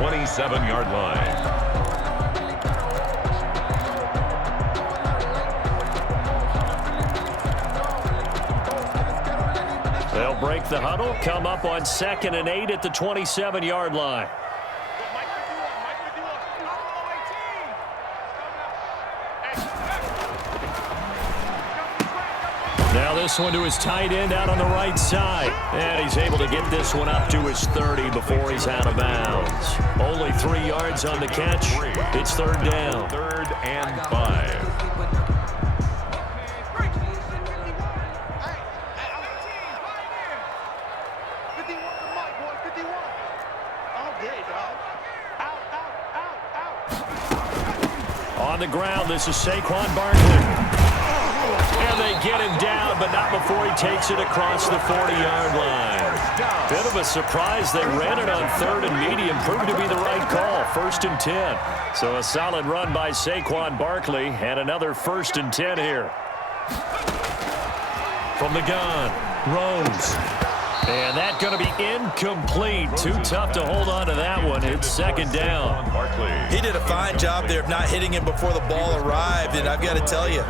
27-yard line. They'll break the huddle, come up on 2nd and 8 at the 27-yard line. Now this one to his tight end out on the right side. And he's able to get this one up to his 30 before he's out of bounds. Only 3 yards on the catch. It's 3rd down. 3rd and 5. On the ground, this is Saquon Barkley. And they get him down, but not before he takes it across the 40-yard line. Bit of a surprise. They ran it on 3rd and medium. Proved to be the right call. 1st and 10. So a solid run by Saquon Barkley. And another 1st and 10 here. From the gun, Rose. And that's going to be incomplete. Too tough to hold on to that one. It's 2nd down. He did a fine job there of not hitting him before the ball arrived. And I've got to tell you,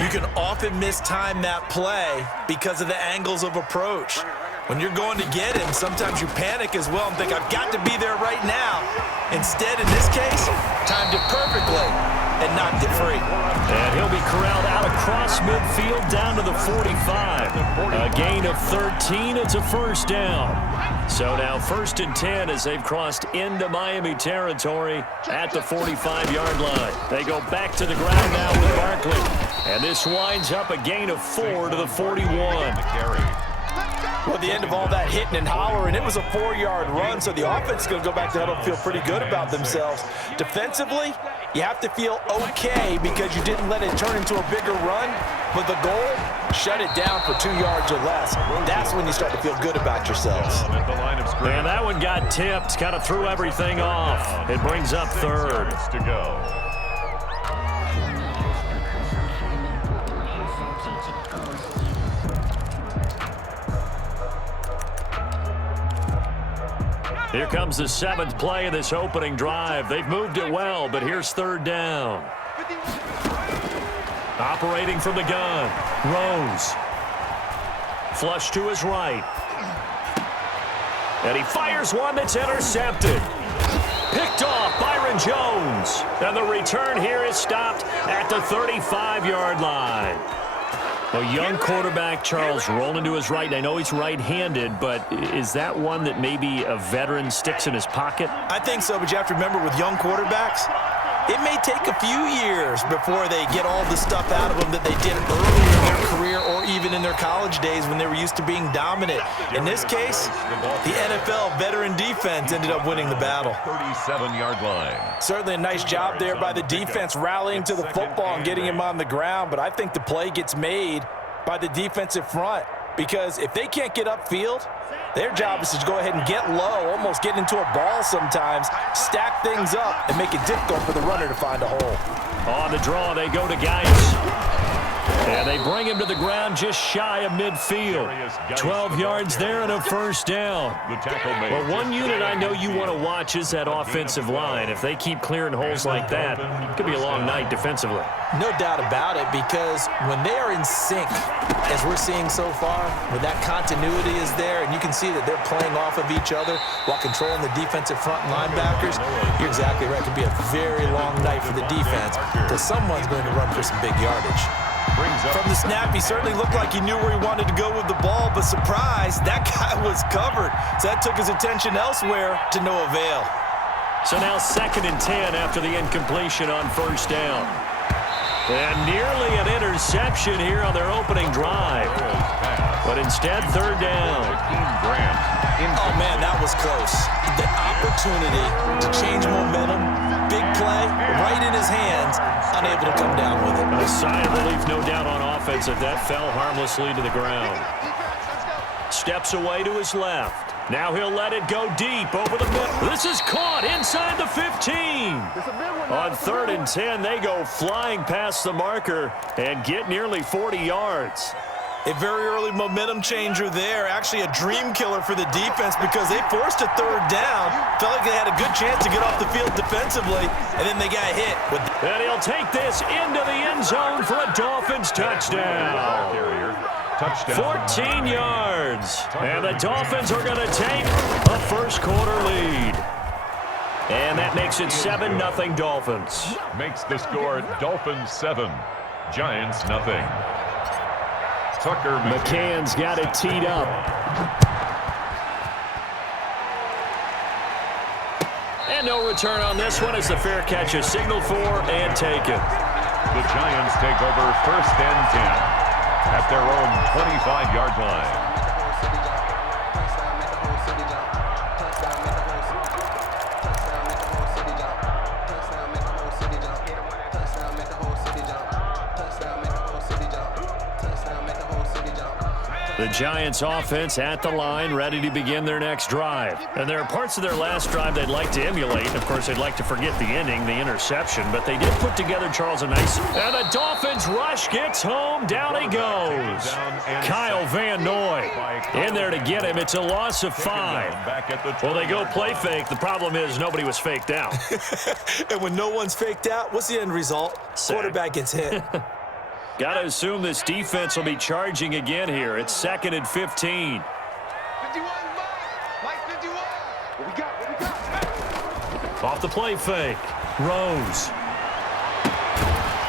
you can often mistime that play because of the angles of approach. When you're going to get him, sometimes you panic as well and think, I've got to be there right now. Instead, in this case, timed it perfectly and knocked it free. And he'll be corralled out across midfield down to the 45. A gain of 13. It's a 1st down. So now 1st and 10 as they've crossed into Miami territory at the 45-yard line. They go back to the ground now with Barkley. And this winds up a gain of 4 to the 41. Well, at the end of all that hitting and hollering, it was a 4-yard run, so the offense is going to go back to huddle and feel pretty good about themselves. Defensively, you have to feel okay because you didn't let it turn into a bigger run, but the goal, shut it down for 2 yards or less. That's when you start to feel good about yourselves. And that one got tipped, kind of threw everything off. It brings up 3rd. To go. Here comes the 7th play of this opening drive. They've moved it well, but here's 3rd down. Operating from the gun, Rose. Flush to his right. And he fires one that's intercepted. Picked off Byron Jones. And the return here is stopped at the 35-yard line. A young quarterback, Charles, rolling to his right. I know he's right-handed, but is that one that maybe a veteran sticks in his pocket? I think so, but you have to remember with young quarterbacks, it may take a few years before they get all the stuff out of them that they did earlier in their career or even in their college days when they were used to being dominant. In this case, the NFL veteran defense ended up winning the battle. 37-yard line. Certainly a nice job there by the defense rallying to the football and getting him on the ground, but I think the play gets made by the defensive front because if they can't get upfield, their job is to go ahead and get low, almost get into a ball sometimes, stack things up, and make it difficult for the runner to find a hole. On the draw, they go to Gaius. And they bring him to the ground just shy of midfield. 12 yards there and a 1st down. Well, one unit I know you want to watch is that offensive line. If they keep clearing holes like that, it could be a long night defensively. No doubt about it, because when they are in sync, as we're seeing so far, when that continuity is there, and you can see that they're playing off of each other while controlling the defensive front linebackers, you're exactly right. It could be a very long night for the defense because someone's going to run for some big yardage. From the snap, he certainly looked like he knew where he wanted to go with the ball, but surprise, that guy was covered. So that took his attention elsewhere to no avail. So now 2nd and 10 after the incompletion on 1st down. And nearly an interception here on their opening drive. But instead, 3rd down. Oh, man, that was close. The opportunity to change momentum, big play, right in his hands, unable to come down with it. A sigh of relief, no doubt, on offense if that fell harmlessly to the ground. Steps away to his left. Now he'll let it go deep over the middle. This is caught inside the 15. On 3rd and 10, they go flying past the marker and get nearly 40 yards. A very early momentum changer there. Actually a dream killer for the defense because they forced a third down. Felt like they had a good chance to get off the field defensively, and then they got hit. And he'll take this into the end zone for a Dolphins touchdown. 14 yards. And the Dolphins are going to take a first quarter lead. And that makes it 7-0 Dolphins. Makes the score Dolphins 7, Giants 0. Tucker McCann's got it teed up. And no return on this one as the fair catch is signaled for and taken. The Giants take over 1st and 10 at their own 25-yard line. The Giants offense at the line, ready to begin their next drive. And there are parts of their last drive they'd like to emulate. Of course, they'd like to forget the ending, the interception. But they did put together, Charles, a nice... And the Dolphins rush gets home. Down he goes. Kyle Van Noy in there to get him. It's a loss of 5. Well, they go play fake. The problem is nobody was faked out. And when no one's faked out, what's the end result? Quarterback gets hit. Got to assume this defense will be charging again here. It's 2nd and 15. 51, Mike 51. What we got? Off the play fake. Rose.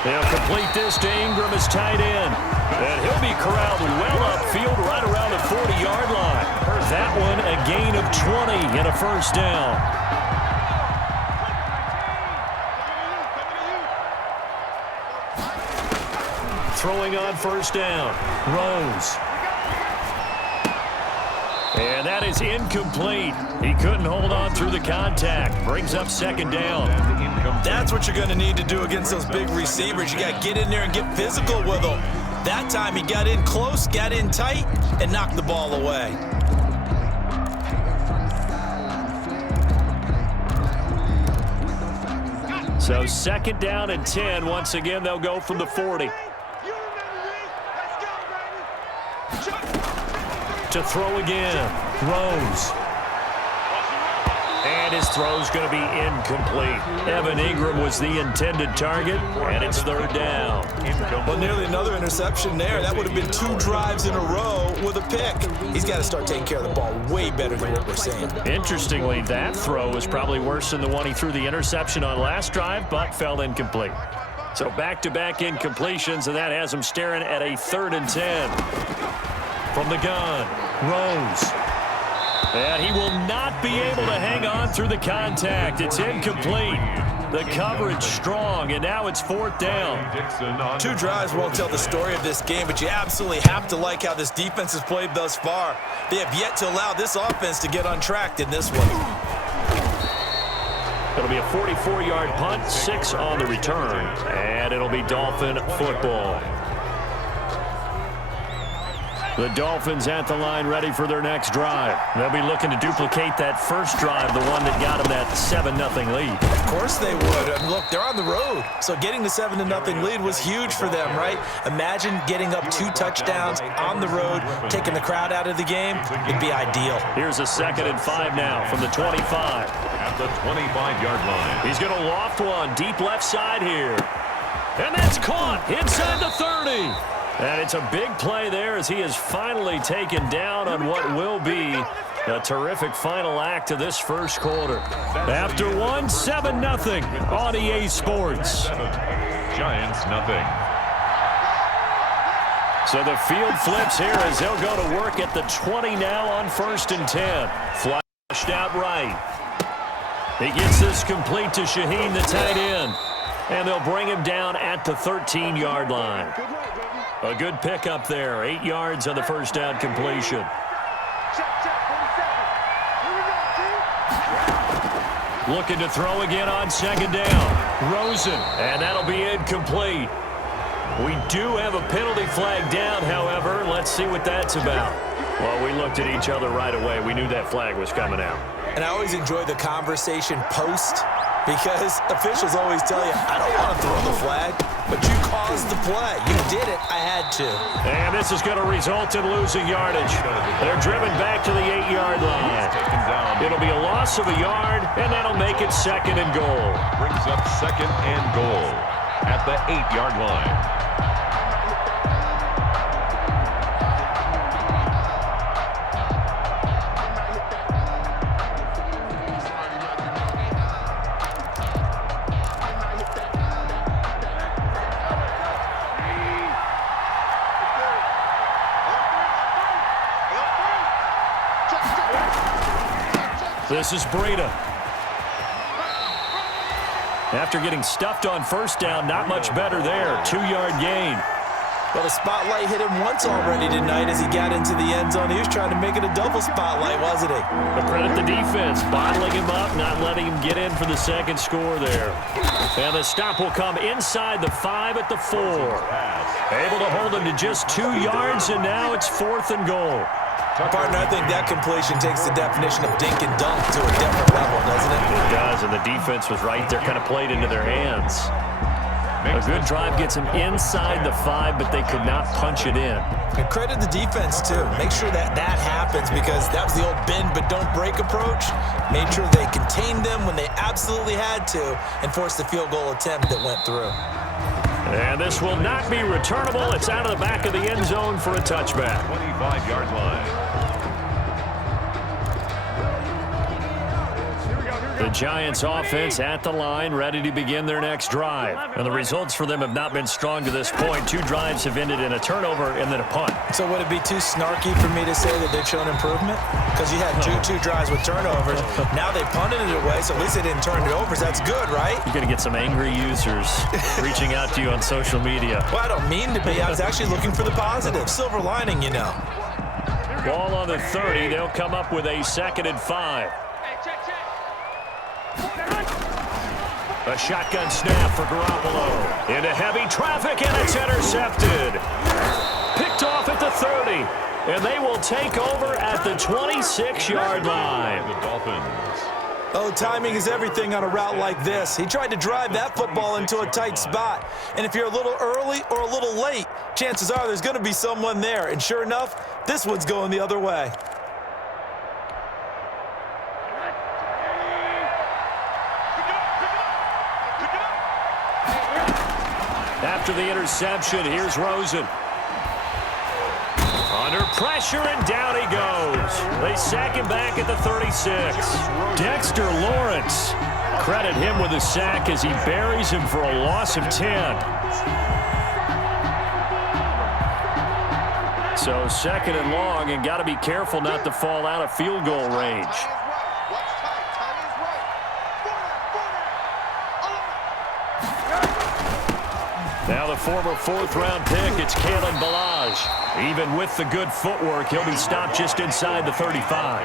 They'll complete this to Ingram as tight end. And he'll be corralled well upfield right around the 40-yard line. That one a gain of 20 and a first down. Throwing on first down. Rose. And that is incomplete. He couldn't hold on through the contact. Brings up 2nd down. That's what you're going to need to do against those big receivers. You got to get in there and get physical with them. That time he got in close, got in tight, and knocked the ball away. So 2nd down and 10. Once again, they'll go from the 40. To throw again. Rose. And his throw's going to be incomplete. Evan Ingram was the intended target, and it's 3rd down. Well, nearly another interception there. That would have been 2 drives in a row with a pick. He's got to start taking care of the ball way better than what we're seeing. Interestingly, that throw was probably worse than the one he threw the interception on last drive, but fell incomplete. So back-to-back incompletions, and that has him staring at a 3rd and 10. From the gun, Rose. And he will not be able to hang on through the contact. It's incomplete. The coverage strong, and now it's 4th down. 2 drives won't tell the story of this game, but you absolutely have to like how this defense has played thus far. They have yet to allow this offense to get untracked in this one. It'll be a 44-yard punt, 6 on the return, and it'll be Dolphin football. The Dolphins at the line ready for their next drive. They'll be looking to duplicate that first drive, the one that got them that 7-0 lead. Of course they would. And look, they're on the road. So getting the 7-0 lead was huge for them, right? Imagine getting up 2 touchdowns on the road, taking the crowd out of the game. It'd be ideal. Here's a 2nd and 5 now from the 25. At the 25-yard line. He's going to loft one deep left side here. And that's caught inside the 30. And it's a big play there as he is finally taken down on what will be a terrific final act of this first quarter. After one, 7-0 on EA Sports. Giants 0. So the field flips here as they'll go to work at the 20 now on 1st and 10. Flashed out right. He gets this complete to Shaheen, the tight end. And they'll bring him down at the 13-yard line. A good pickup there. 8 yards on the first down completion. Looking to throw again on 2nd down. Rosen, and that'll be incomplete. We do have a penalty flag down, however. Let's see what that's about. Well, we looked at each other right away. We knew that flag was coming out. And I always enjoy the conversation post because officials always tell you, I don't want to throw the flag, but you caused the play. You did it. I had to. And this is going to result in losing yardage. They're driven back to the 8-yard line. It'll be a loss of a yard, and that'll make it 2nd and goal. Brings up 2nd and goal at the 8-yard line. This is Breida. After getting stuffed on 1st down, not much better there. 2-yard gain. Well, the spotlight hit him once already tonight as he got into the end zone. He was trying to make it a double spotlight, wasn't he? But credit the defense, bottling him up, not letting him get in for the 2nd score there. And the stop will come inside the 5 at the 4. Able to hold him to just 2 yards, and now it's 4th and goal. Partner, I think that completion takes the definition of dink and dunk to a different level, doesn't it? It does, and the defense was right there, kind of played into their hands. A good drive gets them inside the 5, but they could not punch it in. And credit the defense, too. Make sure that happens, because that was the old bend but don't break approach. Made sure they contained them when they absolutely had to and forced the field goal attempt that went through. And this will not be returnable. It's out of the back of the end zone for a touchback. 25-yard line. The Giants offense at the line, ready to begin their next drive. And the results for them have not been strong to this point. 2 drives have ended in a turnover and then a punt. So would it be too snarky for me to say that they've shown improvement? Because you had two drives with turnovers. Now they punted it away, so at least they didn't turn it over. So that's good, right? You're going to get some angry users reaching out to you on social media. Well, I don't mean to be. I was actually looking for the positive. Silver lining, you know. Ball on the 30. They'll come up with a 2nd and 5. A shotgun snap for Garoppolo. Into heavy traffic, and it's intercepted. Picked off at the 30. And they will take over at the 26-yard line. The Dolphins. Oh, timing is everything on a route like this. He tried to drive that football into a tight spot. And if you're a little early or a little late, chances are there's going to be someone there. And sure enough, this one's going the other way. After the interception, here's Rosen. Under pressure, and down he goes. They sack him back at the 36. Dexter Lawrence. Credit him with a sack as he buries him for a loss of 10. So 2nd and long, and got to be careful not to fall out of field goal range. Now the former 4th-round pick, it's Kalen Ballage. Even with the good footwork, he'll be stopped just inside the 35.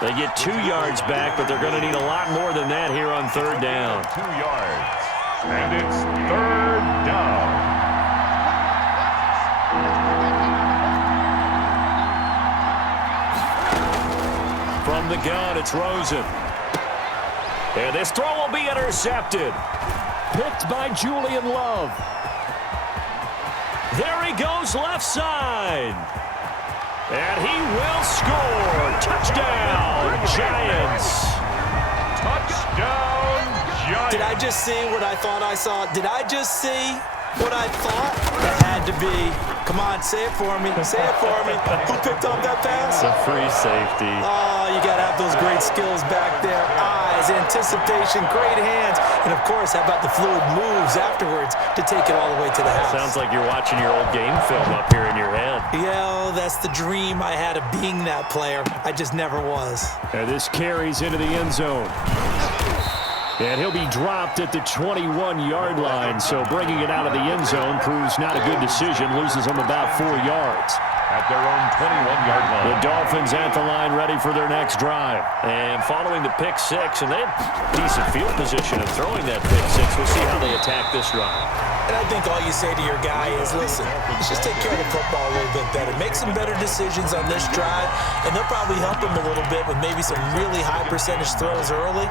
They get 2 yards back, but they're going to need a lot more than that here on 3rd down. 2 yards. And it's 3rd down. From the gun, it's Rosen. And this throw will be intercepted. Picked by Julian Love. There he goes left side. And he will score. Touchdown, Giants. Touchdown, Giants. Did I just see what I thought I saw? Did I just see what I thought? It had to be. Come on, say it for me. Say it for me. Who picked up that pass? It's a free safety. Oh, you got to have those great skills back there. Eyes, anticipation, great hands. And, of course, how about the fluid moves afterwards to take it all the way to the house? Sounds like you're watching your old game film up here in your head. Yeah, that's the dream I had of being that player. I just never was. And this carries into the end zone. And he'll be dropped at the 21-yard line, so bringing it out of the end zone proves not a good decision, loses him about 4 yards. At their own 21-yard line. The Dolphins at the line ready for their next drive. And following the pick 6, and they have decent field position of throwing that pick 6. We'll see how they attack this drive. And I think all you say to your guy is, listen, let's just take care of the football a little bit better. Make some better decisions on this drive, and they'll probably help him a little bit with maybe some really high percentage throws early.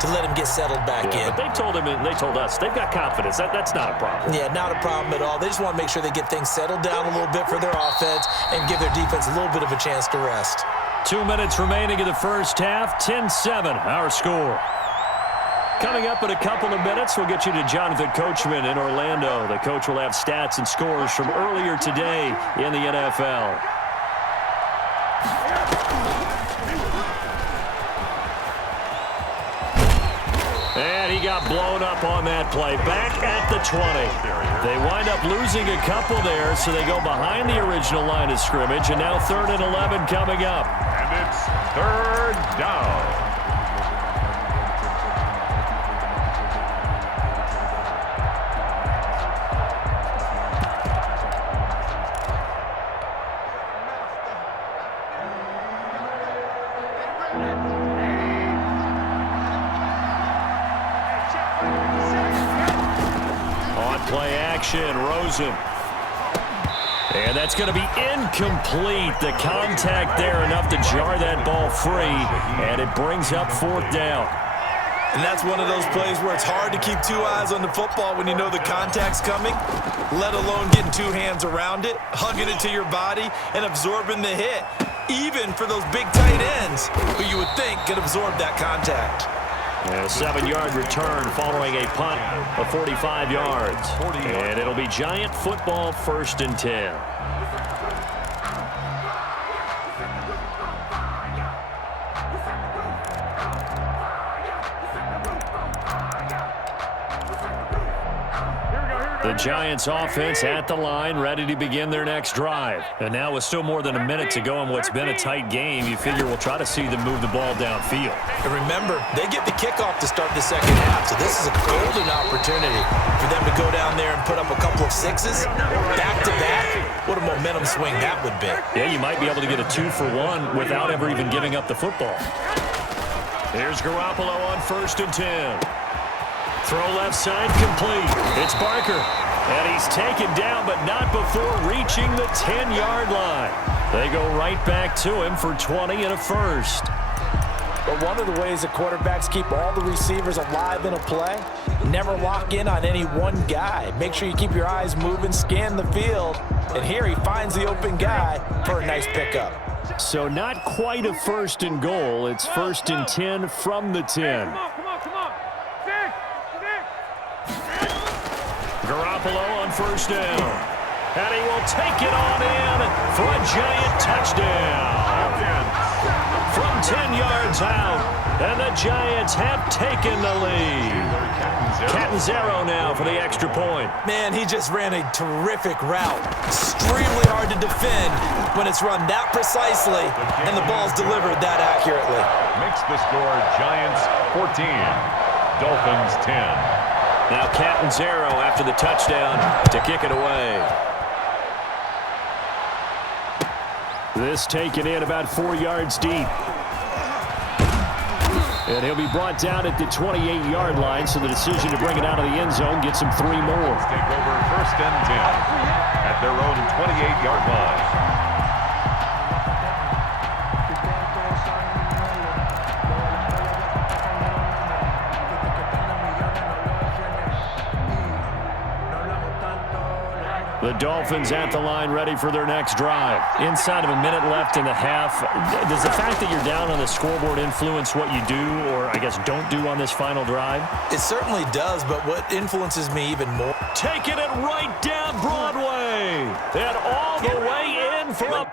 to let him get settled back in. But they told us they've got confidence. That's not a problem. Yeah, not a problem at all. They just want to make sure they get things settled down a little bit for their offense and give their defense a little bit of a chance to rest. 2 minutes remaining in the first half. 10-7, our score. Coming up in a couple of minutes, we'll get you to Jonathan Coachman in Orlando. The coach will have stats and scores from earlier today in the NFL. And he got blown up on that play. Back at the 20. They wind up losing a couple there, so they go behind the original line of scrimmage, and now 3rd and 11 coming up. And it's 3rd down. Play action, Rosen. And that's going to be incomplete. The contact there enough to jar that ball free, and it brings up 4th down. And that's one of those plays where it's hard to keep 2 eyes on the football when you know the contact's coming, let alone getting 2 hands around it, hugging it to your body, and absorbing the hit, even for those big tight ends who you would think could absorb that contact. And a 7-yard return following a punt of 45 yards. And it'll be Giant football, 1st and 10. The Giants offense at the line, ready to begin their next drive. And now with still more than a minute to go in what's been a tight game, you figure we'll try to see them move the ball downfield. And remember, they get the kickoff to start the second half, so this is a golden opportunity for them to go down there and put up a couple of 6s back-to-back. What a momentum swing that would be. Yeah, you might be able to get a 2-for-1 without ever even giving up the football. Here's Garoppolo on 1st and 10. Throw left side complete. It's Barker. And he's taken down, but not before reaching the 10-yard line. They go right back to him for 20 and a 1st. But one of the ways that quarterbacks keep all the receivers alive in a play, never lock in on any one guy. Make sure you keep your eyes moving, scan the field. And here he finds the open guy for a nice pickup. So not quite a 1st and goal. It's 1st and 10 from the 10. Garoppolo on 1st down. And he will take it on in for a Giant touchdown. From 10 yards out, and the Giants have taken the lead. Catanzaro now for the extra point. Man, he just ran a terrific route. Extremely hard to defend when it's run that precisely and the ball's delivered that accurately. Makes the score Giants 14, Dolphins 10. Now Catanzaro after the touchdown to kick it away. This taken in about 4 yards deep. And he'll be brought down at the 28-yard line, so the decision to bring it out of the end zone gets him 3 more. Take over 1st and 10 at their own 28-yard line. The Dolphins at the line ready for their next drive. Inside of a minute left in the half, does the fact that you're down on the scoreboard influence what you do or, I guess, don't do on this final drive? It certainly does, but what influences me even more... Taking it right down Broadway and all the way in for a...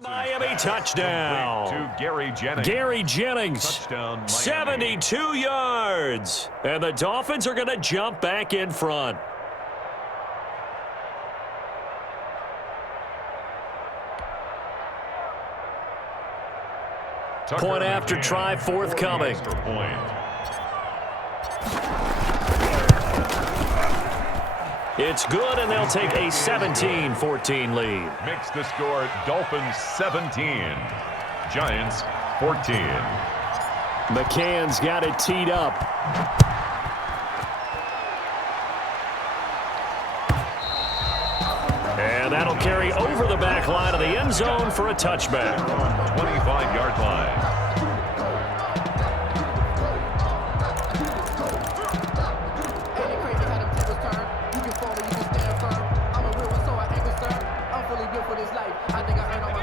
Miami touchdown. To Gary Jennings. Gary Jennings, Touchdown, Miami. 72 yards. And the Dolphins are going to jump back in front. Point after try forthcoming. It's good, and they'll take a 17-14 lead. Makes the score Dolphins 17, Giants 14. McCann's got it teed up. And that'll carry over the back line of the end zone for a touchback. 25-yard line.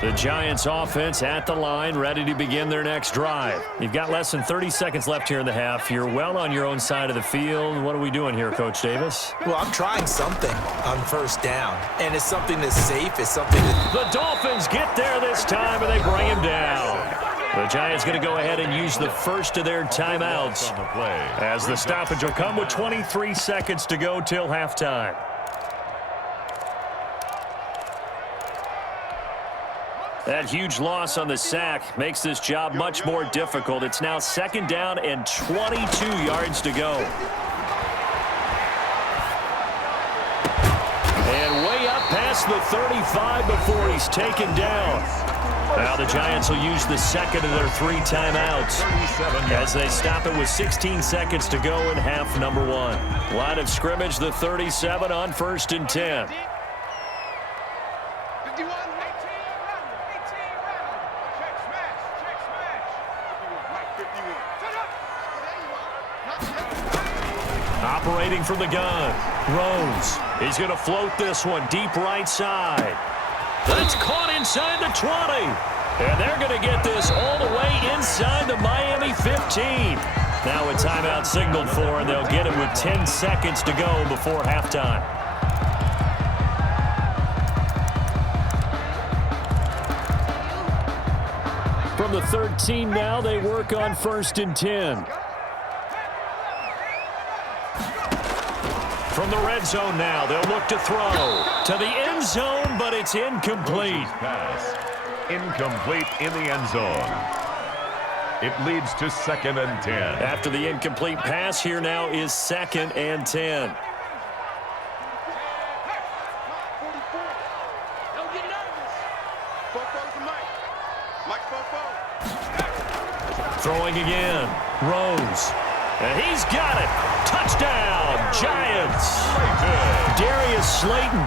The Giants offense at the line, ready to begin their next drive. You've got less than 30 seconds left here in the half. You're well on your own side of the field. What are we doing here, Coach Davis? Well, I'm trying something on first down, and it's something that's safe. It's something that... The Dolphins get there this time, and they bring him down. The Giants going to go ahead and use the first of their timeouts as the stoppage will come with 23 seconds to go till halftime. That huge loss on the sack makes this job much more difficult. It's now second down and 22 yards to go. And way up past the 35 before he's taken down. Now the Giants will use the second of their 3 timeouts as they stop it with 16 seconds to go in half number 1. Line of scrimmage, the 37 on 1st and 10. Operating from the gun, Rose. He's going to float this one deep right side. That's caught inside the 20. And they're going to get this all the way inside the Miami 15. Now a timeout signaled for, and they'll get it with 10 seconds to go before halftime. From the 13 now, they work on 1st and 10. From the red zone now, they'll look to throw to the end zone, but it's incomplete. Pass. Incomplete in the end zone. It leads to 2nd and 10. After the incomplete pass, here now is 2nd and 10. Throwing again, Rose. And he's got it. Touchdown, Giants. Darius Slayton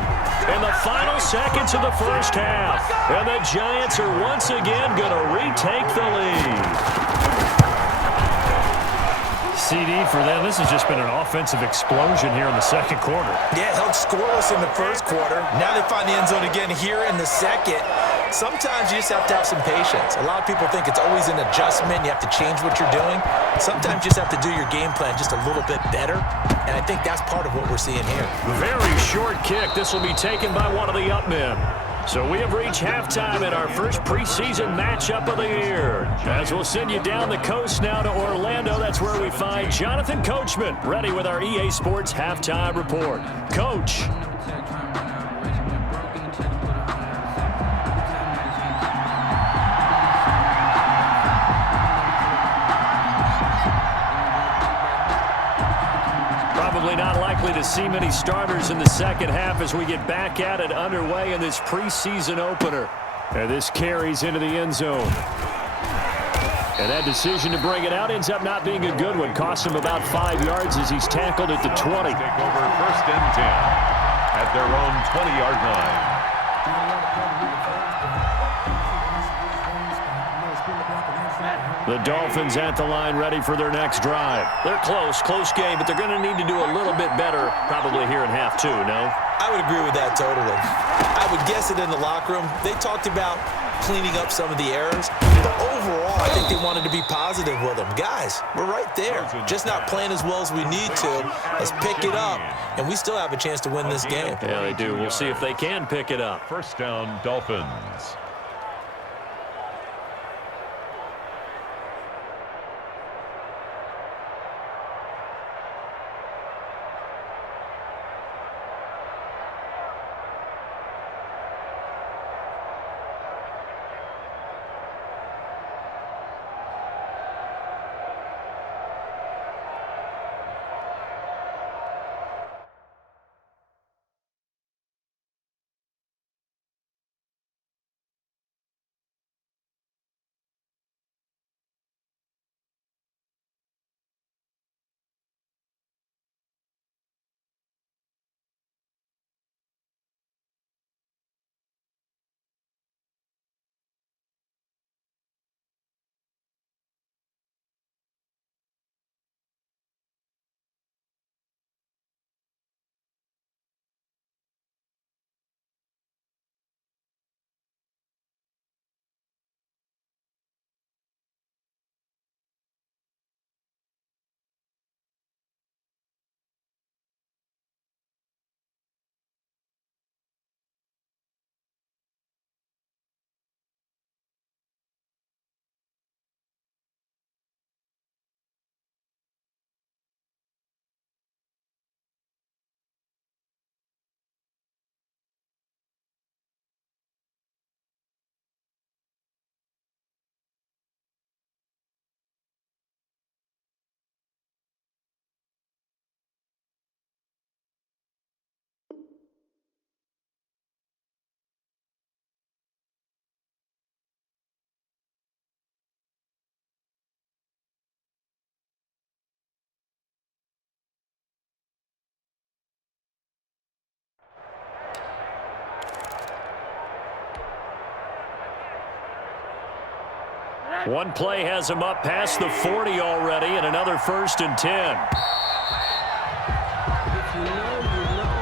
in the final seconds of the first half. And the Giants are once again going to retake the lead. CD for them. This has just been an offensive explosion here in the second quarter. Yeah, held scoreless in the first quarter. Now they find the end zone again here in the second. Sometimes you just have to have some patience. A lot of people think it's always an adjustment. You have to change what you're doing. Sometimes you just have to do your game plan just a little bit better. And I think that's part of what we're seeing here. Very short kick. This will be taken by one of the up men. So we have reached halftime in our first preseason matchup of the year. As we'll send you down the coast now to Orlando, that's where we find Jonathan Coachman, ready with our EA Sports Halftime Report. Coach. Probably not likely to see many starters in the second half as we get back at it underway in this preseason opener. And this carries into the end zone. And that decision to bring it out ends up not being a good one. Cost him about 5 yards as he's tackled at the 20. Take over 1st and 10 at their own 20-yard line. The Dolphins at the line ready for their next drive. They're close game, but they're going to need to do a little bit better probably here in half 2, no? I would agree with that totally. I would guess it in the locker room. They talked about cleaning up some of the errors, but overall, I think they wanted to be positive with them. Guys, we're right there. Just not playing as well as we need to. Let's pick it up, and we still have a chance to win this game. Yeah, they do. We'll see if they can pick it up. 1st down, Dolphins. One play has him up past the 40 already, and another 1st and 10. If you know, you know.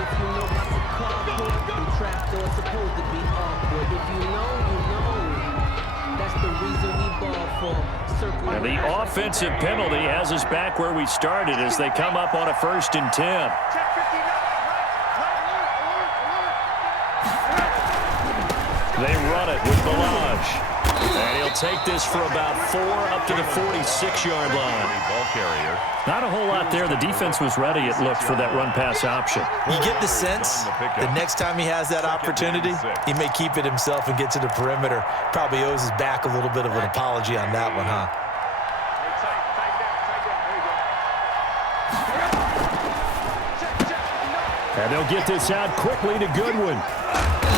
If you know about the carport, the trapdoor's supposed to be awkward. If you know, you know. That's the reason we ball for. Circle And the offensive penalty has us back where we started as they come up on a 1st and 10. They run it with Balaj. And he'll take this for about 4 up to the 46-yard line. Ball carrier. Not a whole lot there. The defense was ready, it looked, for that run-pass option. You get the sense the next time he has that opportunity, he may keep it himself and get to the perimeter. Probably owes his back a little bit of an apology on that one, huh? And they'll get this out quickly to Goodwin.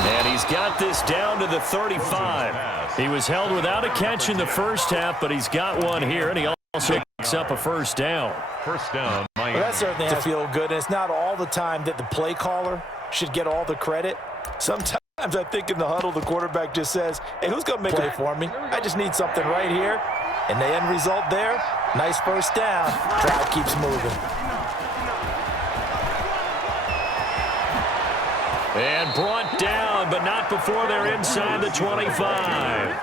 And he's got this down to the 35. He was held without a catch in the first half, but he's got one here, and he also picks up a 1st down. First down, Miami. Well, that certainly has to feel good, and it's not all the time that the play caller should get all the credit. Sometimes I think in the huddle, the quarterback just says, hey, who's going to make a play for me? I just need something right here. And the end result there, nice 1st down. Drive keeps moving. And brought down, but not before they're inside the 25.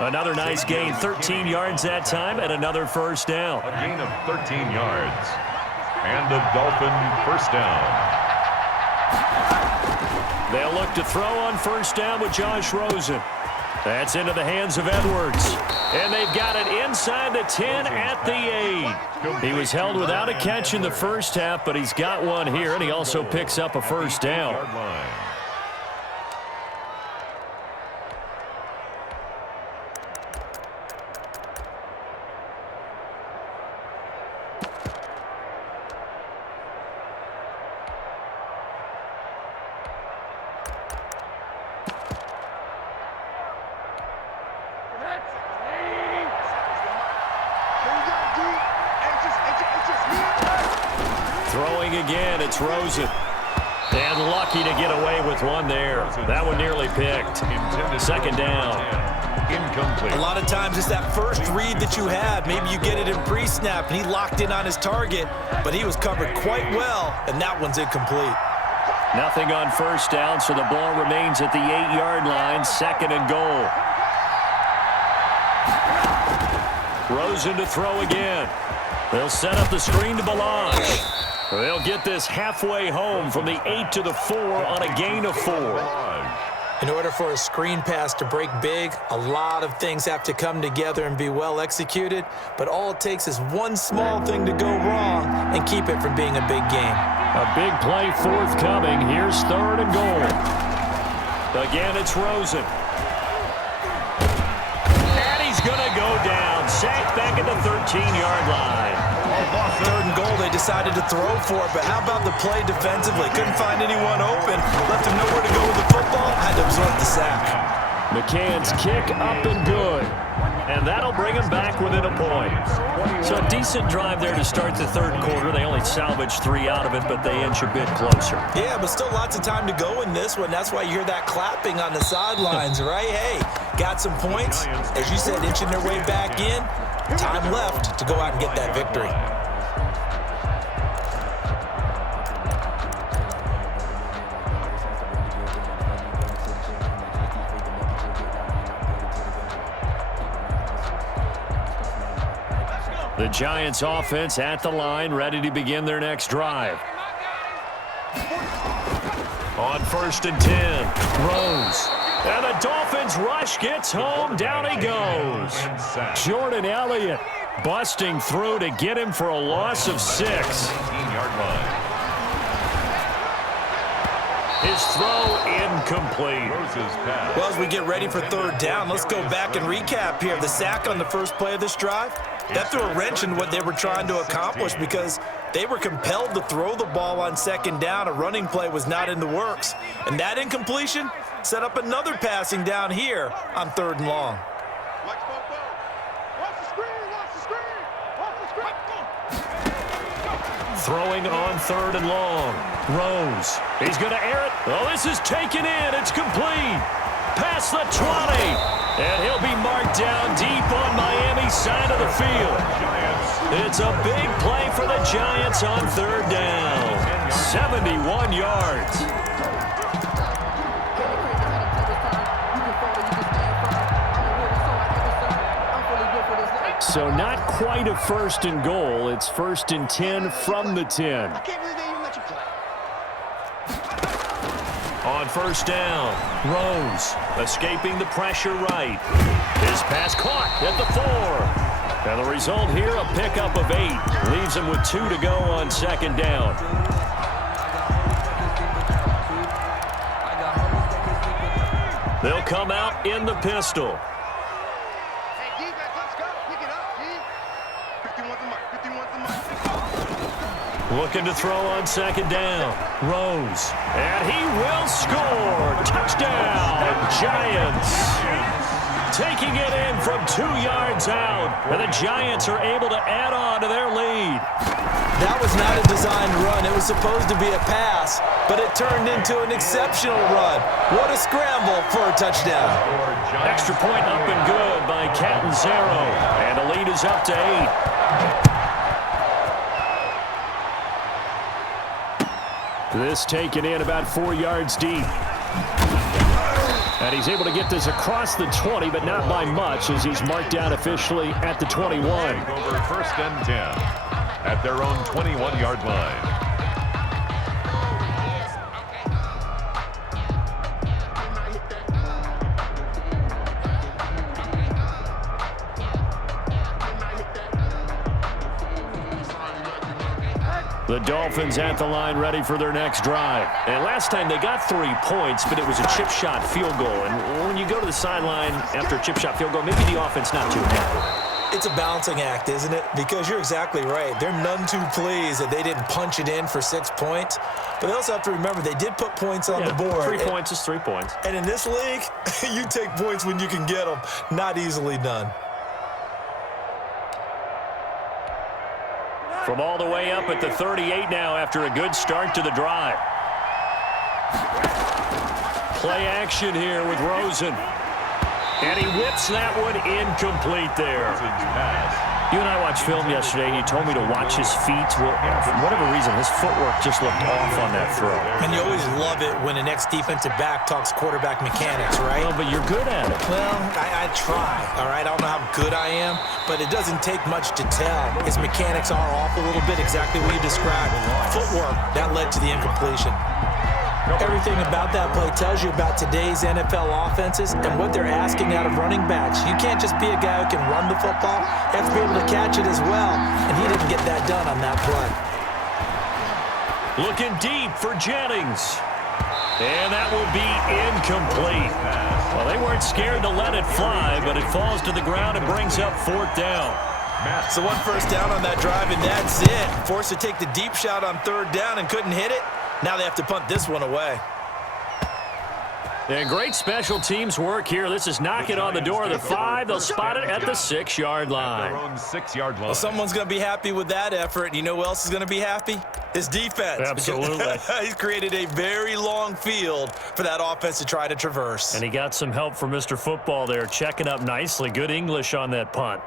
Another nice gain, 13 yards that time, and another 1st down. A gain of 13 yards. And a Dolphin 1st down. They'll look to throw on 1st down with Josh Rosen. That's into the hands of Edwards. And they've got it inside the 10 at the 8. He was held without a catch in the first half, but he's got one here, and he also picks up a 1st down. Throwing again, it's Rosen. And lucky to get away with one there. That one nearly picked. 2nd down. Incomplete. A lot of times it's that first read that you have. Maybe you get it in pre-snap, and he locked in on his target, but he was covered quite well, and that one's incomplete. Nothing on 1st down, so the ball remains at the 8-yard line, 2nd and goal. Rosen to throw again. They'll set up the screen to Balaj. They'll get this halfway home from the 8 to the 4 on a gain of 4. In order for a screen pass to break big, a lot of things have to come together and be well executed, but all it takes is one small thing to go wrong and keep it from being a big game. A big play forthcoming. Here's 3rd and goal. Again, it's Rosen. And he's going to go down. Sacked back at the 13-yard line. 3rd and goal, they decided to throw for it, but how about the play defensively? Couldn't find anyone open, left him nowhere to go with the football, had to absorb the sack. McCann's kick up and good. And that'll bring him back within a point. So a decent drive there to start the 3rd quarter. They only salvaged 3 out of it, but they inch a bit closer. Yeah, but still lots of time to go in this one. That's why you hear that clapping on the sidelines, right? Hey, got some points. As you said, inching their way back in. Time left to go out and get that victory. The Giants offense at the line, ready to begin their next drive. On 1st and 10, Rose. And the Dolphins rush gets home. Down he goes. Jordan Elliott busting through to get him for a loss of 6. 18-yard line. His throw incomplete. Well, as we get ready for 3rd down, let's go back and recap here. The sack on the first play of this drive, that threw a wrench in what they were trying to accomplish because they were compelled to throw the ball on 2nd down. A running play was not in the works. And that incompletion set up another passing down here on 3rd and long. Throwing on 3rd and long. Rose. He's going to air it. Oh, this is taken in. It's complete. Past the 20. And he'll be marked down deep on Miami's side of the field. It's a big play for the Giants on third down. 71 yards. So not quite a first and goal. It's first and 10 from the 10. I can't believe they even let you play. On first down, Rose escaping the pressure right. His pass caught at the 4. And the result here, a pickup of 8. Leaves him with 2 to go on second down. They'll come out in the pistol. Hey, defense, let's go. Pick it up, D. 51's the mic. 51's the mic. Looking to throw on second down. Rose. And he will score. Touchdown, Giants. Taking it in from 2 yards out. And the Giants are able to add on to their lead. That was not a designed run. It was supposed to be a pass, but it turned into an exceptional run. What a scramble for a touchdown. Extra point up and good by LjDubZero. And the lead is up to 8. This taken in about 4 yards deep. And he's able to get this across the 20, but not by much, as he's marked down officially at the 21. Over first and 10 at their own 21-yard line. The Dolphins at the line ready for their next drive. And last time they got 3 points, but it was a chip shot field goal. And when you go to the sideline after a chip shot field goal, maybe the offense not too happy. It's a balancing act, isn't it? Because you're exactly right. They're none too pleased that they didn't punch it in for 6 points. But they also have to remember they did put points on the board. 3 points is 3 points. And in this league, you take points when you can get them. Not easily done. From all the way up at the 38 now after a good start to the drive. Play action here with Rosen. And he whips that one incomplete there. You and I watched film yesterday, and you told me to watch his feet. Well, for whatever reason, his footwork just looked off on that throw. And you always love it when the next defensive back talks quarterback mechanics, right? Well, but you're good at it. Well, I try, all right? I don't know how good I am, but it doesn't take much to tell. His mechanics are off a little bit, exactly what you described. Footwork, that led to the incompletion. Everything about that play tells you about today's NFL offenses and what they're asking out of running backs. You can't just be a guy who can run the football. You have to be able to catch it as well, and he didn't get that done on that play. Looking deep for Jennings. And that will be incomplete. Well, they weren't scared to let it fly, but it falls to the ground and brings up fourth down. So 1 first down on that drive, and that's it. Forced to take the deep shot on third down and couldn't hit it. Now they have to punt this one away. And great special teams work here. This is knock it on the door of the 5. They'll spot it at the 6-yard line. Their own 6-yard line. Well, someone's going to be happy with that effort. And you know who else is going to be happy? His defense. Absolutely. He's created a very long field for that offense to try to traverse. And he got some help from Mr. Football there, checking up nicely. Good English on that punt.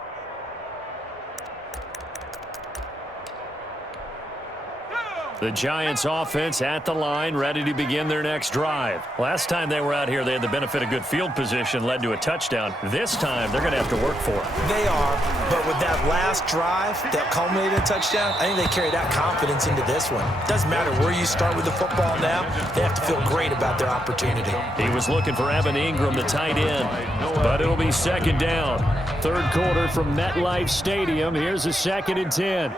The Giants offense at the line, ready to begin their next drive. Last time they were out here, they had the benefit of good field position, led to a touchdown. This time, they're going to have to work for it. They are, but with that last drive that culminated in a touchdown, I think they carry that confidence into this one. Doesn't matter where you start with the football now, they have to feel great about their opportunity. He was looking for Evan Ingram, the tight end, but it'll be second down. Third quarter from MetLife Stadium. Here's a 2nd and 10.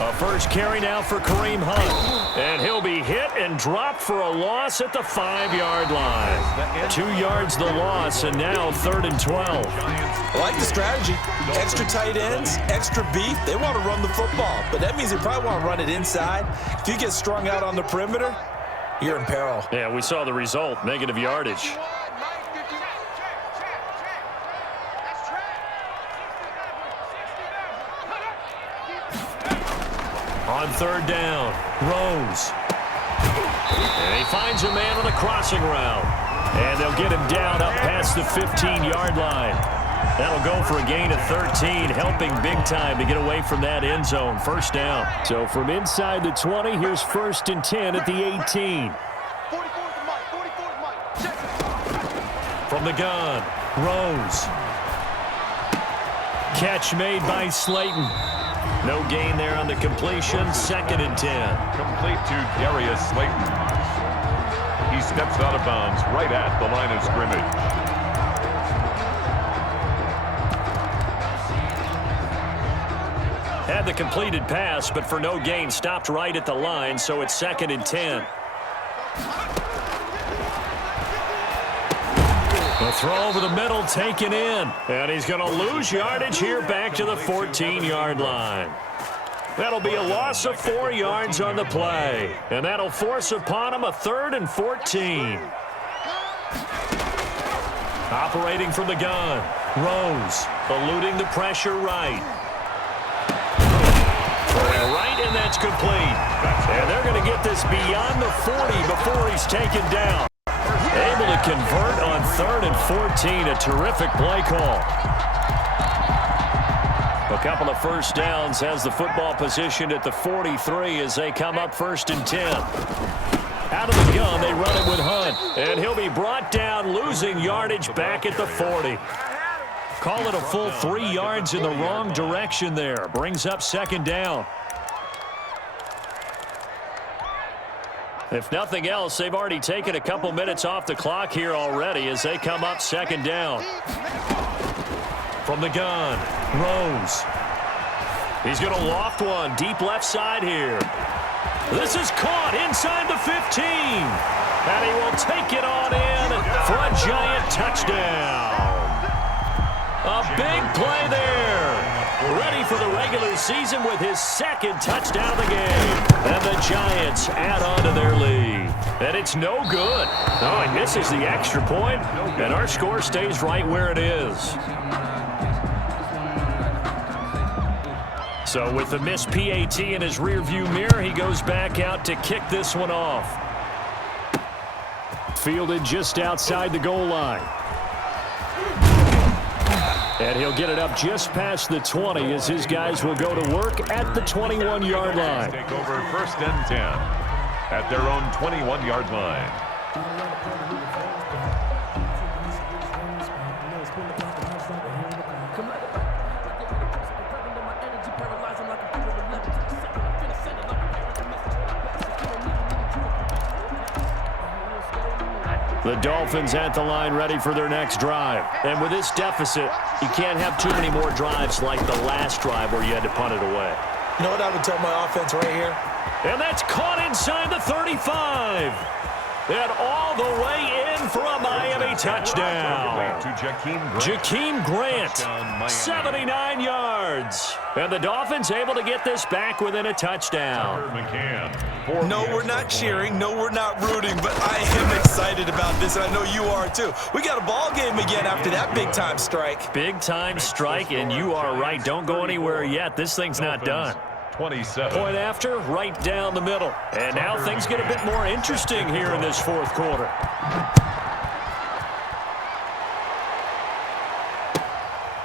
A first carry now for Kareem Hunt. And he'll be hit and dropped for a loss at the 5-yard line. 2 yards the loss, and now 3rd and 12. I like the strategy. Extra tight ends, extra beef. They want to run the football, but that means they probably want to run it inside. If you get strung out on the perimeter, you're in peril. Yeah, we saw the result, negative yardage. On third down, Rose. And he finds a man on the crossing route. And they'll get him down up past the 15-yard line. That'll go for a gain of 13, helping big time to get away from that end zone. First down. So from inside the 20, here's 1st and 10 at the 18. 44's the mic. 44's the mic. Check it. From the gun, Rose. Catch made by Slayton. No gain there on the completion. 2nd and 10. Complete to Darius Slayton. He steps out of bounds right at the line of scrimmage. Had the completed pass, but for no gain, stopped right at the line, so it's 2nd and 10. The throw over the middle taken in, and he's going to lose yardage here back to the 14-yard line. That'll be a loss of 4 yards on the play, and that'll force upon him a 3rd and 14. Operating from the gun, Rose eluding the pressure right. Throwing right, and that's complete. And they're going to get this beyond the 40 before he's taken down. Able to convert on 3rd and 14. A terrific play call. A couple of first downs has the football positioned at the 43 as they come up 1st and 10. Out of the gun, they run it with Hunt. And he'll be brought down, losing yardage back at the 40. Call it a full 3 yards in the wrong direction there. Brings up 2nd down. If nothing else, they've already taken a couple minutes off the clock here already as they come up 2nd down. From the gun, Rose. He's going to loft one deep left side here. This is caught inside the 15. And he will take it on in for a giant touchdown. A big play there. Ready for the regular season with his 2nd touchdown of the game. And the Giants add on to their lead. And it's no good. Oh, he misses the extra point, and our score stays right where it is. So with the missed PAT in his rearview mirror, he goes back out to kick this one off. Fielded just outside the goal line. And he'll get it up just past the 20 as his guys will go to work at the 21-yard line. Take over 1st and 10 at their own 21-yard line. The Dolphins at the line ready for their next drive. And with this deficit, you can't have too many more drives like the last drive where you had to punt it away. You know what I would tell my offense right here? And that's caught inside the 35. And all the way in for a Miami touchdown. To Jakeem Grant, 79 yards. And the Dolphins able to get this back within a touchdown. No, we're not cheering. No, we're not rooting. But I am excited about this, and I know you are too. We got a ball game again after that big-time strike. Big-time strike, and you are right. Don't go anywhere yet. This thing's not done. 27. Point after, right down the middle. And now things get a bit more interesting here in this 4th quarter.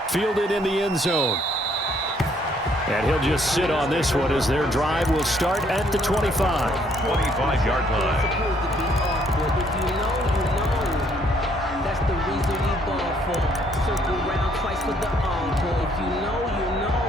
Fielded in the end zone. And he'll just sit on this one as their drive will start at the 25. 25-yard line. Supposed to be awkward. If you know, you know. That's the reason we ball for. Circle round twice for the encore. If you know, you know.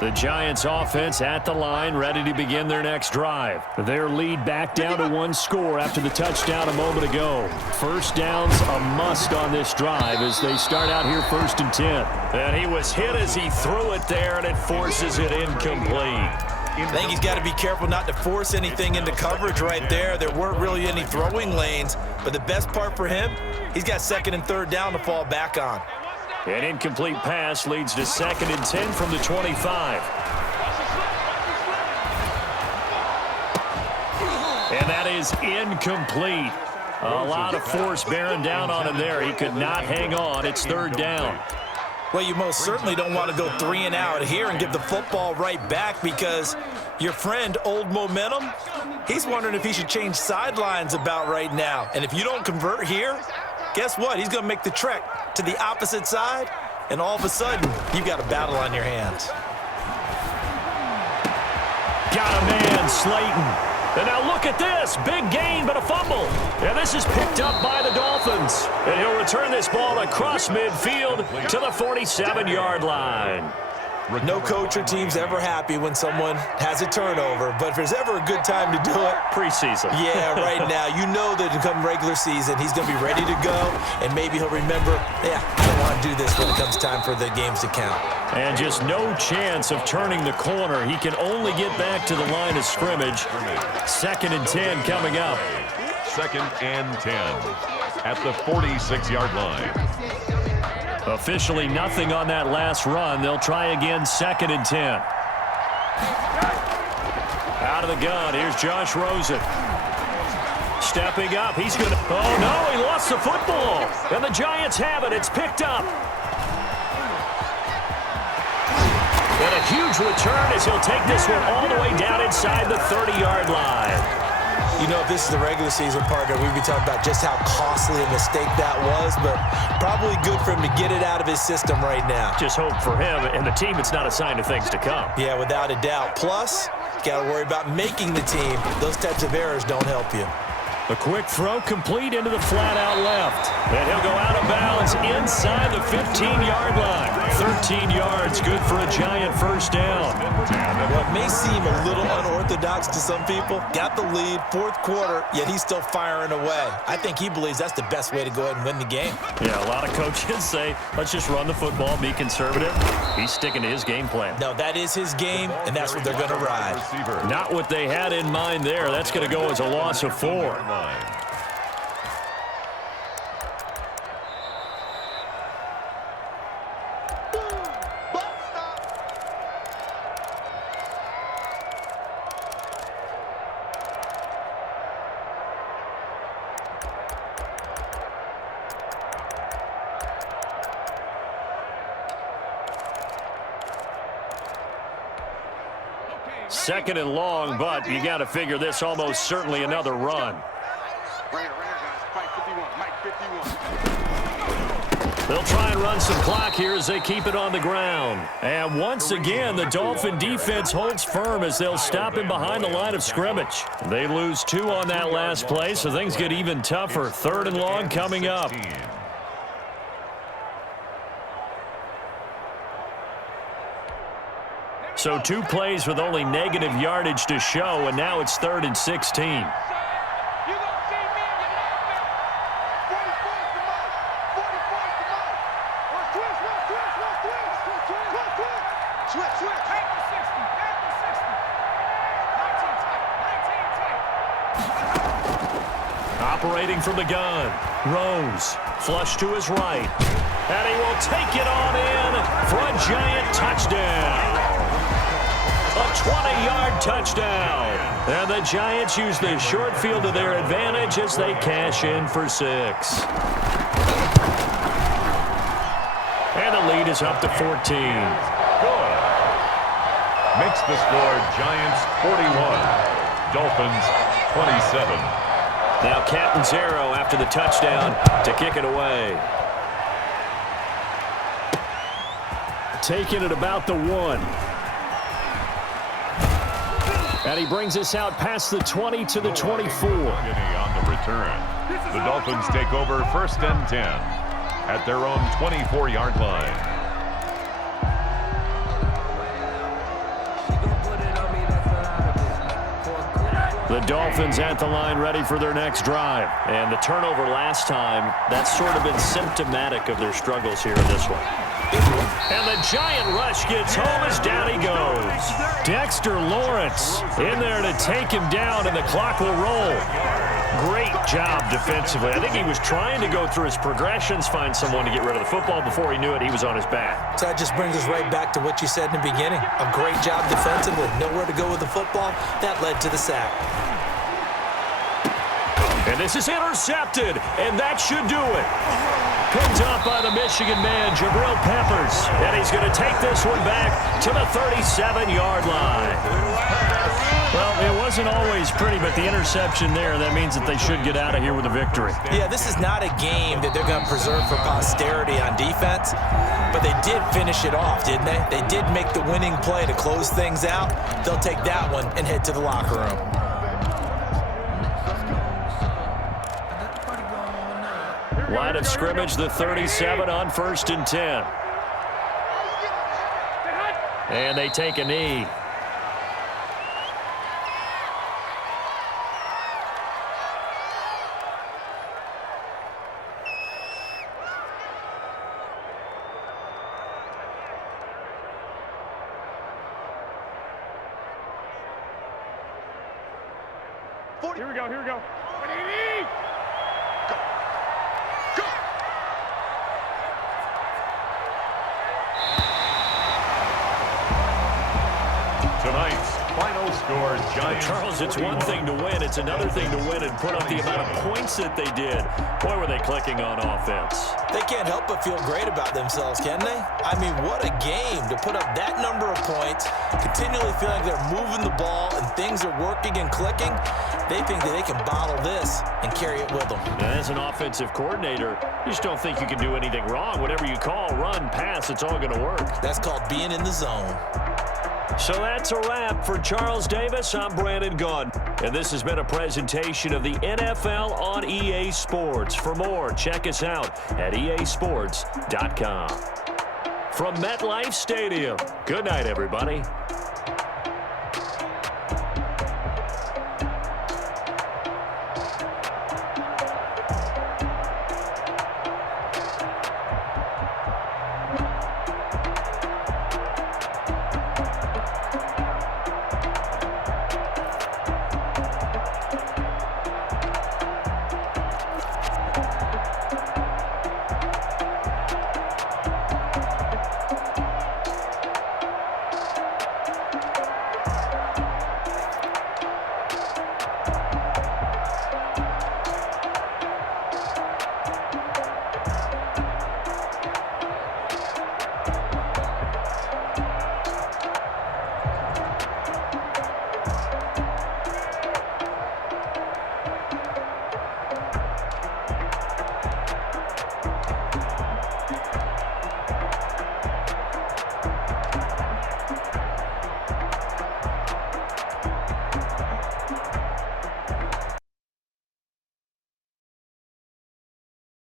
The Giants offense at the line, ready to begin their next drive. Their lead back down to 1 score after the touchdown a moment ago. First down's a must on this drive as they start out here 1st and 10. And he was hit as he threw it there, and it forces it incomplete. I think he's got to be careful not to force anything into coverage right there. There weren't really any throwing lanes, but the best part for him, he's got 2nd and 3rd down to fall back on. An incomplete pass leads to 2nd and 10 from the 25. And that is incomplete. A lot of force bearing down on him there. He could not hang on. It's 3rd down. Well, you most certainly don't want to go 3 and out here and give the football right back because Your friend, Old Momentum, he's wondering if he should change sidelines about right now. And if you don't convert here, guess what? He's going to make the trek to the opposite side, and all of a sudden, you've got a battle on your hands. Got a man, Slayton. And now look at this. Big gain, but a fumble. And this is picked up by the Dolphins. And he'll return this ball across midfield to the 47-yard line. No coach or team's ever happy when someone has a turnover, but if there's ever a good time to do it, preseason. Yeah, right now. You know that come regular season, he's going to be ready to go, and maybe he'll remember, yeah, I don't want to do this when it comes time for the games to count. And just no chance of turning the corner. He can only get back to the line of scrimmage. 2nd and 10 coming up. 2nd and 10 at the 46-yard line. Officially nothing on that last run. They'll try again, 2nd and 10. Out of the gun, here's Josh Rosen. Stepping up, he's going to... Oh, no, he lost the football. And the Giants have it. It's picked up. And a huge return as he'll take this one all the way down inside the 30-yard line. You know, if this is the regular season, partner, we'd be talking about just how costly a mistake that was, but probably good for him to get it out of his system right now. Just hope for him and the team it's not a sign of things to come. Yeah, without a doubt. Plus, got to worry about making the team. Those types of errors don't help you. A quick throw complete into the flat out left. And he'll go out of bounds inside the 15-yard line. 13 yards, good for a Giant first down. What may seem a little unorthodox to some people, got the lead, 4th quarter, yet he's still firing away. I think he believes that's the best way to go ahead and win the game. Yeah, a lot of coaches say, let's just run the football, be conservative. He's sticking to his game plan. No, that is his game, and that's what they're going to ride. Not what they had in mind there. That's going to go as a loss of 4. Second and long, but you got to figure this almost certainly another run. They'll try and run some clock here as they keep it on the ground. And once again, the Dolphin defense holds firm as they'll stop him behind the line of scrimmage. They lose 2 on that last play, so things get even tougher. 3rd and long coming up. So 2 plays with only negative yardage to show, and now it's 3rd and 16. Operating from the gun, Rose, flush to his right, and he will take it on in for a Giant touchdown. A 20-yard touchdown. And the Giants use the short field to their advantage as they cash in for 6. And the lead is up to 14. Good. Makes the score Giants 41, Dolphins 27. Now Captain Zero after the touchdown to kick it away. Taking it about the 1. And he brings us out past the 20 to the 24. On the return. The Dolphins take over 1st and 10 at their own 24-yard line. The Dolphins at the line ready for their next drive. And the turnover last time, that's sort of been symptomatic of their struggles here in this one. And the Giant rush gets home as down he goes. Dexter Lawrence in there to take him down, and the clock will roll. Great job defensively. I think he was trying to go through his progressions, find someone to get rid of the football. Before he knew it, he was on his back. So that just brings us right back to what you said in the beginning. A great job defensively. Nowhere to go with the football. That led to the sack. And this is intercepted, and that should do it. Picked up by the Michigan man, Jabril Peppers. And he's going to take this one back to the 37-yard line. Well, it wasn't always pretty, but the interception there, that means that they should get out of here with a victory. Yeah, this is not a game that they're going to preserve for posterity on defense, but they did finish it off, didn't they? They did make the winning play to close things out. They'll take that one and head to the locker room. Line of scrimmage, the 37 on 1st and 10. And they take a knee. Here we go. Go. Go. Tonight's final score, Giants. Charles, it's one thing to win. It's another thing to win and put up the amount of points that they did. Boy, were they clicking on offense. They can't help but feel great about themselves, can they? I mean, what a game to put up that number of points, continually feeling they're moving the ball and things are working and clicking. They think that they can bottle this and carry it with them. And as an offensive coordinator, you just don't think you can do anything wrong. Whatever you call, run, pass, it's all going to work. That's called being in the zone. So that's a wrap for Charles Davis. I'm Brandon Gunn. And this has been a presentation of the NFL on EA Sports. For more, check us out at easports.com. From MetLife Stadium, good night, everybody.